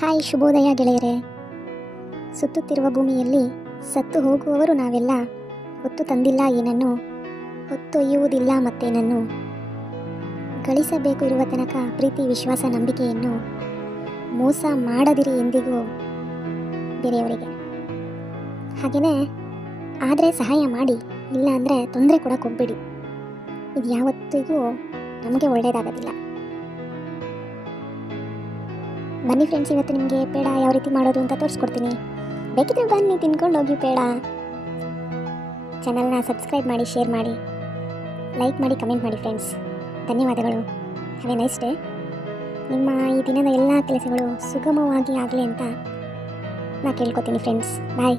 Hi ಶುಭೋದಯ ಗೆಳೆಯರೇ. ಸುತ್ತುತ್ತಿರುವ ಭೂಮಿಯಲ್ಲಿ ಸತ್ತು ಹೋಗುವವರು ನಾವೆಲ್ಲ. ಹೊತ್ತು ತಂದಿಲ್ಲ ಏನನ್ನು, ಹೊತ್ತೊಯ್ಯುವುದಿಲ್ಲ ಮತ್ತೇನನ್ನು. ಗಳಿಸಬೇಕು ಇರುವ ತನಕ ಪ್ರೀತಿ ವಿಶ್ವಾಸ ನಂಬಿಕೆಯನ್ನು. ಮೋಸ ಮಾಡದಿರಿ ಎಂದಿಗೂ ಬೇರೆಯವರಿಗೆ. ಹಾಗೆಯೇ ಆದರೆ ಸಹಾಯ ಮಾಡಿ, ಇಲ್ಲ ಅಂದರೆ ತೊಂದರೆ ಕೊಡಕ್ಕೆ ಹೋಗ್ಬೇಡಿ. ಇದು ಯಾವತ್ತಿಗೂ ನಮಗೆ ಒಳ್ಳೆಯದಾಗೋದಿಲ್ಲ. ಬನ್ನಿ ಫ್ರೆಂಡ್ಸ್, ಇವತ್ತು ನಿಮಗೆ ಪೇಡ ಯಾವ ರೀತಿ ಮಾಡೋದು ಅಂತ ತೋರಿಸ್ಕೊಡ್ತೀನಿ. ಬೇಕಿದ್ರೆ ಬನ್ನಿ ತಿನ್ಕೊಂಡು ಹೋಗಿ ಪೇಡ. ಚಾನಲ್ನ ಸಬ್ಸ್ಕ್ರೈಬ್ ಮಾಡಿ, ಶೇರ್ ಮಾಡಿ, ಲೈಕ್ ಮಾಡಿ, ಕಮೆಂಟ್ ಮಾಡಿ ಫ್ರೆಂಡ್ಸ್. ಧನ್ಯವಾದಗಳು. Have A nice day. ನಿಮ್ಮ ಈ ದಿನದ ಎಲ್ಲ ಕೆಲಸಗಳು ಸುಗಮವಾಗಿ ಆಗಲಿ ಅಂತ ನಾನು ಕೇಳ್ಕೊತೀನಿ ಫ್ರೆಂಡ್ಸ್. ಬಾಯ್.